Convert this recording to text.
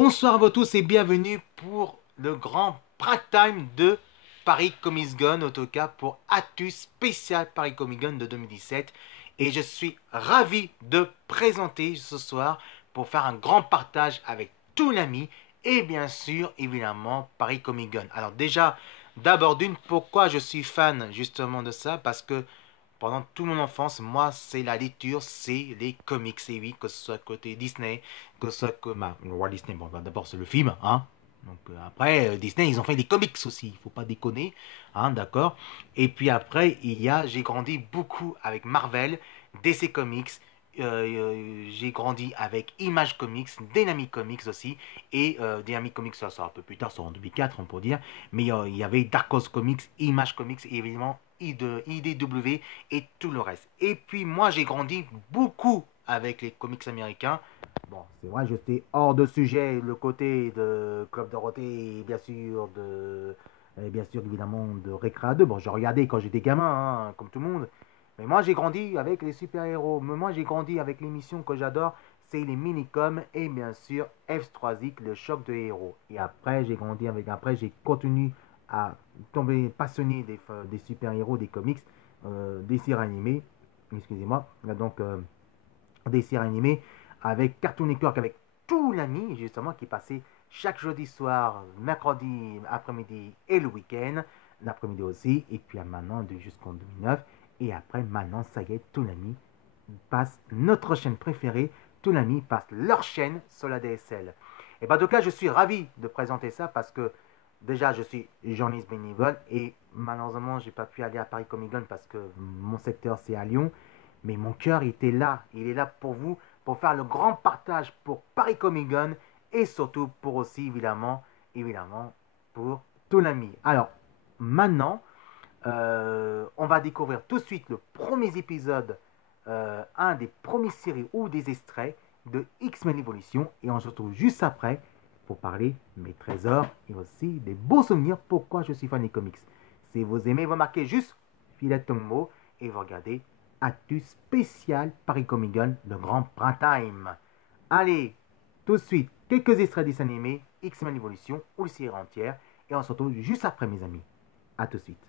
Bonsoir à vous tous et bienvenue pour le grand prime time de Paris Comics Gun, en tout cas pour Actu spécial Paris Comics Gun de 2017. Et je suis ravi de présenter ce soir pour faire un grand partage avec tous l'ami et bien sûr, évidemment, Paris Comics Gun. Alors déjà, d'abord d'une, pourquoi je suis fan justement de ça? Parce que pendant toute mon enfance, moi, c'est la lecture, c'est les comics. Et oui, que ce soit côté Disney, que ce soit comme Walt Disney. Bon, bah, d'abord, c'est le film, hein. Donc après, Disney, ils ont fait des comics aussi. Il faut pas déconner, hein, d'accord. Et puis après, j'ai grandi beaucoup avec Marvel, DC Comics. J'ai grandi avec Image Comics, Dynamic Comics aussi, et Dynamic Comics, ça sort un peu plus tard, ça en 2004, on peut dire, mais il y avait Dark Horse Comics, Image Comics, et évidemment IDW et tout le reste. Et puis moi, j'ai grandi beaucoup avec les comics américains. Bon, c'est vrai, j'étais hors de sujet, le côté de Club Dorothée, et bien sûr évidemment de Recrea 2. Bon, je regardais quand j'étais gamin, hein, comme tout le monde. Mais moi, j'ai grandi avec les super-héros. Mais moi, j'ai grandi avec l'émission que j'adore, c'est les Minicom et bien sûr F3X, le choc de héros. Et après, j'ai continué à tomber passionné des super-héros, des comics, des séries animées, excusez-moi, donc des séries animées avec Cartoon Network, avec tout l'ami justement qui passait chaque jeudi soir, mercredi après-midi et le week-end, l'après-midi aussi, et puis maintenant jusqu'en 2009. Et après, maintenant, ça y est, tout l'ami passe notre chaîne préférée, tout l'ami passe leur chaîne sur la DSL. Et bien, donc là, je suis ravi de présenter ça parce que déjà, je suis journaliste bénévole et malheureusement, j'ai pas pu aller à Paris Comic Con parce que mon secteur c'est à Lyon. Mais mon cœur était là, il est là pour vous, pour faire le grand partage pour Paris Comic Con et surtout pour aussi évidemment pour ton ami. Alors maintenant, on va découvrir tout de suite le premier épisode, un des premières séries ou des extraits de X-Men Evolution et on se retrouve juste après pour parler de mes trésors et aussi des beaux souvenirs pourquoi je suis fan des comics. Si vous aimez, vous marquez juste Filet Tombo et vous regardez Actu spécial Paris Comic Con, le grand prime time. Allez, tout de suite, quelques extraits des animés, X-Men Evolution ou les séries entières et on se retrouve juste après mes amis. A tout de suite.